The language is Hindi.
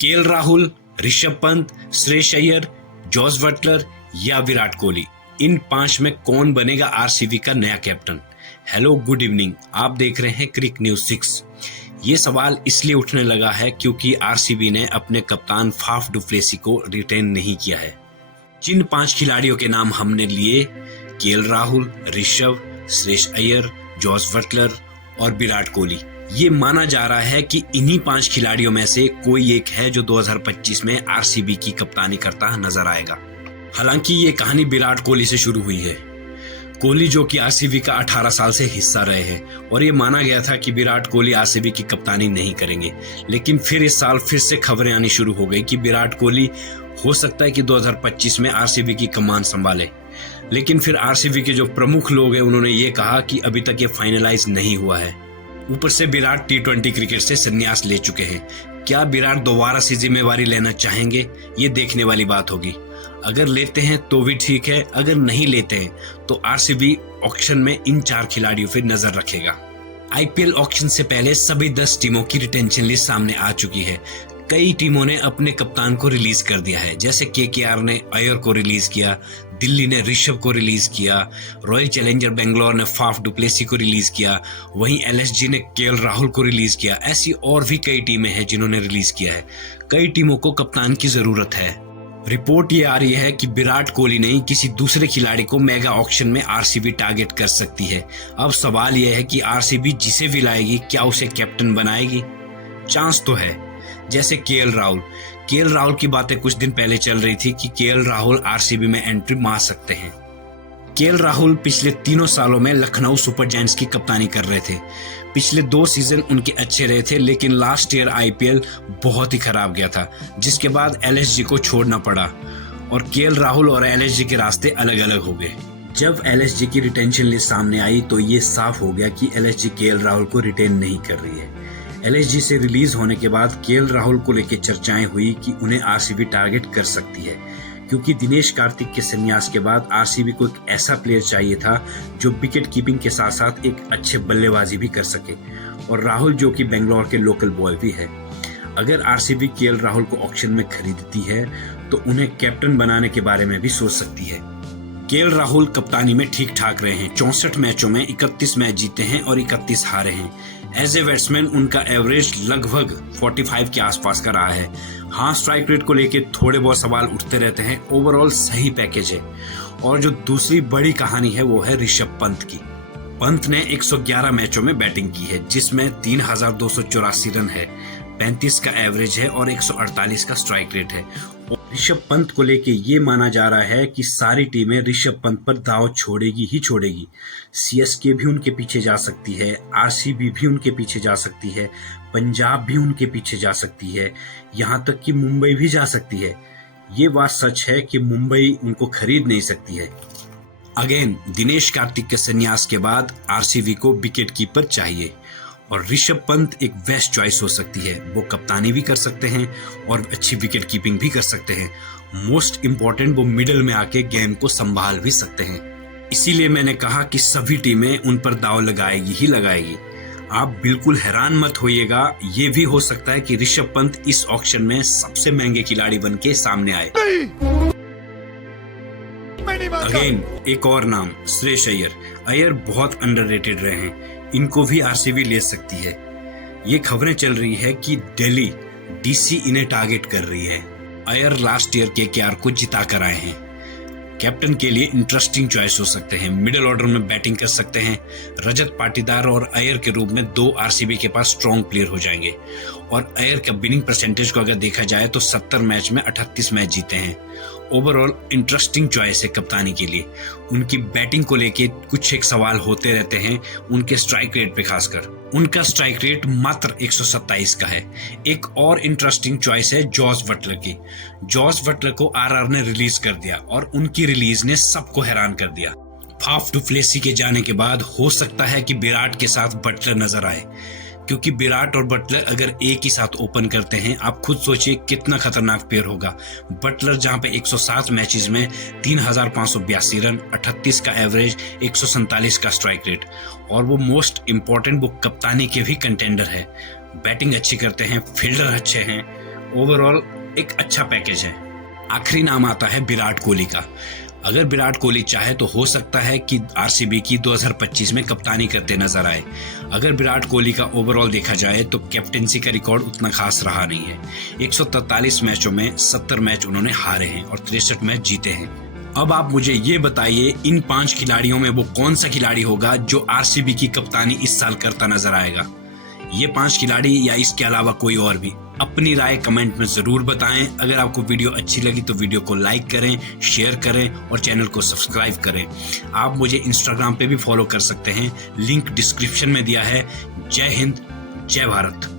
KL Rahul, Rishabh Pant, Shreyas Iyer, Jos Buttler या विराट कोहली, इन 5 में कौन बनेगा आरसीबी का नया कैप्टन? Hello, good evening. आप देख रहे हैं क्रिक न्यूज 6। ये सवाल इसलिए उठने लगा है क्योंकि आरसीबी ने अपने कप्तान फाफ डु प्लेसी को रिटेन नहीं किया है। जिन 5 खिलाड़ियों के नाम हमने लिए, KL Rahul, Rishabh, Shreyas Iyer, Jos Buttler और विराट कोहली, ये माना जा रहा है कि इन्हीं 5 खिलाड़ियों में से कोई एक है जो 2025 में आरसीबी की कप्तानी करता नजर आएगा। हालांकि ये कहानी विराट कोहली से शुरू हुई है। कोहली जो कि आरसीबी का 18 साल से हिस्सा रहे हैं और ये माना गया था कि विराट कोहली आरसीबी की कप्तानी नहीं करेंगे, लेकिन फिर इस साल फिर से खबरें आनी शुरू हो गई कि विराट कोहली हो सकता है कि 2025 में आरसीबी की कमान संभाले। लेकिन फिर आरसीबी के जो प्रमुख लोग हैं उन्होंने ये कहा कि अभी तक ये फाइनलाइज नहीं हुआ है। ऊपर से विराट टी20 क्रिकेट से संन्यास ले चुके हैं। क्या विराट दोबारा से जिम्मेवारी लेना चाहेंगे? ये देखने वाली बात होगी। अगर लेते हैं तो भी ठीक है, अगर नहीं लेते हैं तो आरसीबी ऑक्शन में इन 4 खिलाड़ियों पर नजर रखेगा। आईपीएल ऑक्शन से पहले सभी 10 टीमों की रिटेंशन लिस्ट सामने आ चुकी है। कई टीमों ने अपने कप्तान को रिलीज कर दिया है, जैसे केकेआर ने अय्यर को रिलीज किया, दिल्ली ने ऋषभ को रिलीज किया, रॉयल चैलेंजर बेंगलोर ने फाफ डु प्लेसी को रिलीज किया, वहीं एलएसजी ने केएल राहुल को रिलीज किया। ऐसी और भी कई टीमें हैं जिन्होंने रिलीज किया है। कई टीमों को कप्तान की जरूरत है। रिपोर्ट ये आ रही है कि विराट कोहली नहीं, किसी दूसरे खिलाड़ी को मेगा ऑक्शन में आरसीबी टारगेट कर सकती है। अब सवाल यह है कि आरसीबी जिसे भी लाएगी क्या उसे कैप्टन बनाएगी? चांस तो है, जैसे केएल राहुल की बातें कुछ दिन पहले चल रही थी कि केएल राहुल आरसीबी में एंट्री मार सकते हैं। केएल राहुल पिछले 3 सालों में लखनऊ सुपर जायंट्स की कप्तानी कर रहे थे। पिछले 2 सीजन उनके अच्छे रहे थे, लेकिन लास्ट ईयर आईपीएल बहुत ही खराब गया था, जिसके बाद एलएसजी को छोड़ना पड़ा और केएल राहुल और एलएसजी के रास्ते अलग अलग हो गए। जब एलएसजी की रिटेंशन लिस्ट सामने आई तो ये साफ हो गया कि एलएसजी केएल राहुल को रिटेन नहीं कर रही है। एलएसजी से रिलीज होने के बाद केएल राहुल को लेकर चर्चाएं हुई कि उन्हें आरसीबी टारगेट कर सकती है, क्योंकि दिनेश कार्तिक के संन्यास के बाद आरसीबी को एक ऐसा प्लेयर चाहिए था जो विकेट कीपिंग के साथ साथ एक अच्छे बल्लेबाजी भी कर सके, और राहुल जो कि बेंगलोर के लोकल बॉय भी है। अगर आरसीबी केएल राहुल को ऑक्शन में खरीदती है तो उन्हें कैप्टन बनाने के बारे में भी सोच सकती है। केएल राहुल कप्तानी में ठीक ठाक रहे हैं। 64 मैचों में 31 मैच जीते हैं और 31 हारे हैं। एज ए बैट्समैन उनका एवरेज लगभग 45 के आसपास का रहा है। हाँ, स्ट्राइक रेट को लेके थोड़े बहुत सवाल उठते रहते हैं। ओवरऑल सही पैकेज है। और जो दूसरी बड़ी कहानी है वो है ऋषभ पंत की। पंत ने 111 मैचों में बैटिंग की है, जिसमें 3284 रन है, 35 का एवरेज है और 148 का स्ट्राइक रेट है। ऋषभ पंत को लेके ये माना जा रहा है कि सारी टीमें ऋषभ पंत पर दाव छोड़ेगी ही छोड़ेगी। सीएसके भी उनके पीछे जा सकती है, आरसीबी भी उनके पीछे जा सकती है, पंजाब भी उनके पीछे जा सकती है, यहाँ तक कि मुंबई भी जा सकती है। ये बात सच है कि मुंबई उनको खरीद नहीं सकती है। अगेन, दिनेश कार्तिक के संन्यास के बाद आरसीबी को विकेट कीपर चाहिए और ऋषभ पंत एक बेस्ट चॉइस हो सकती है। वो कप्तानी भी कर सकते हैं और अच्छी विकेट कीपिंग भी कर सकते हैं। मोस्ट इम्पोर्टेंट, वो मिडल में आके गेम को संभाल भी सकते हैं। इसीलिए मैंने कहा कि सभी टीमें उन पर दाव लगाएगी ही लगाएगी। आप बिल्कुल हैरान मत होइएगा, ये भी हो सकता है कि ऋषभ पंत इस ऑक्शन में सबसे महंगे खिलाड़ी बन के सामने आए। अगेन, एक और नाम, श्रेयस अय्यर। अय्यर बहुत अंडररेटेड रहे हैं, इनको भी आरसीबी ले सकती है। ये खबरें चल रही है कि दिल्ली डीसी इन्हें टारगेट कर रही है। अय्यर लास्ट ईयर केकेआर को जिता कर आए हैं। कैप्टन के लिए इंटरेस्टिंग चॉइस हो सकते हैं। मिडिल ऑर्डर में बैटिंग कर सकते हैं। रजत पाटीदार और अय्यर के रूप में 2 आरसीबी के पास स्ट्रॉन्ग प्लेयर हो जाएंगे। और अय्यर का विनिंग परसेंटेज को अगर देखा जाए तो 70 मैच में 38 मैच जीते हैं। ओवरऑल इंटरेस्टिंग चॉइस है कप्तानी के लिए। उनकी बैटिंग को लेके कुछ एक सवाल होते रहते हैं, उनके स्ट्राइक रेट पे खासकर। उनका स्ट्राइक रेट मात्र 127 का है। एक और इंटरेस्टिंग चॉइस है जॉस बटलर की। जॉस बटलर को आरआर ने रिलीज कर दिया और उनकी रिलीज ने सबको हैरान कर दिया। फाफ डु प्लेसी के जाने के बाद हो सकता है कि विराट के साथ बटलर नजर आए, क्योंकि विराट और बटलर अगर एक ही साथ ओपन करते हैं, आप खुद सोचिए कितना खतरनाक पेयर होगा। बटलर जहां पे 107 मैचेस में 3582 रन, 38 का एवरेज, 147 का स्ट्राइक रेट, और वो मोस्ट इम्पोर्टेंट वो कप्तानी के भी कंटेंडर है। बैटिंग अच्छी करते हैं, फील्डर अच्छे हैं, ओवरऑल एक अच्छा पैकेज है। आखिरी नाम आता है विराट कोहली का। अगर विराट कोहली चाहे तो हो सकता है कि आरसीबी की 2025 में कप्तानी करते नजर आए। अगर विराट कोहली का ओवरऑल देखा जाए तो कैप्टेंसी का रिकॉर्ड उतना खास रहा नहीं है। 143 मैचों में 70 मैच उन्होंने हारे हैं और 63 मैच जीते हैं। अब आप मुझे ये बताइए, इन 5 खिलाड़ियों में वो कौन सा खिलाड़ी होगा जो आरसीबी की कप्तानी इस साल करता नजर आएगा? ये 5 खिलाड़ी या इसके अलावा कोई और भी? अपनी राय कमेंट में जरूर बताएं। अगर आपको वीडियो अच्छी लगी तो वीडियो को लाइक करें, शेयर करें और चैनल को सब्सक्राइब करें। आप मुझे इंस्टाग्राम पे भी फॉलो कर सकते हैं, लिंक डिस्क्रिप्शन में दिया है। जय हिंद, जय भारत।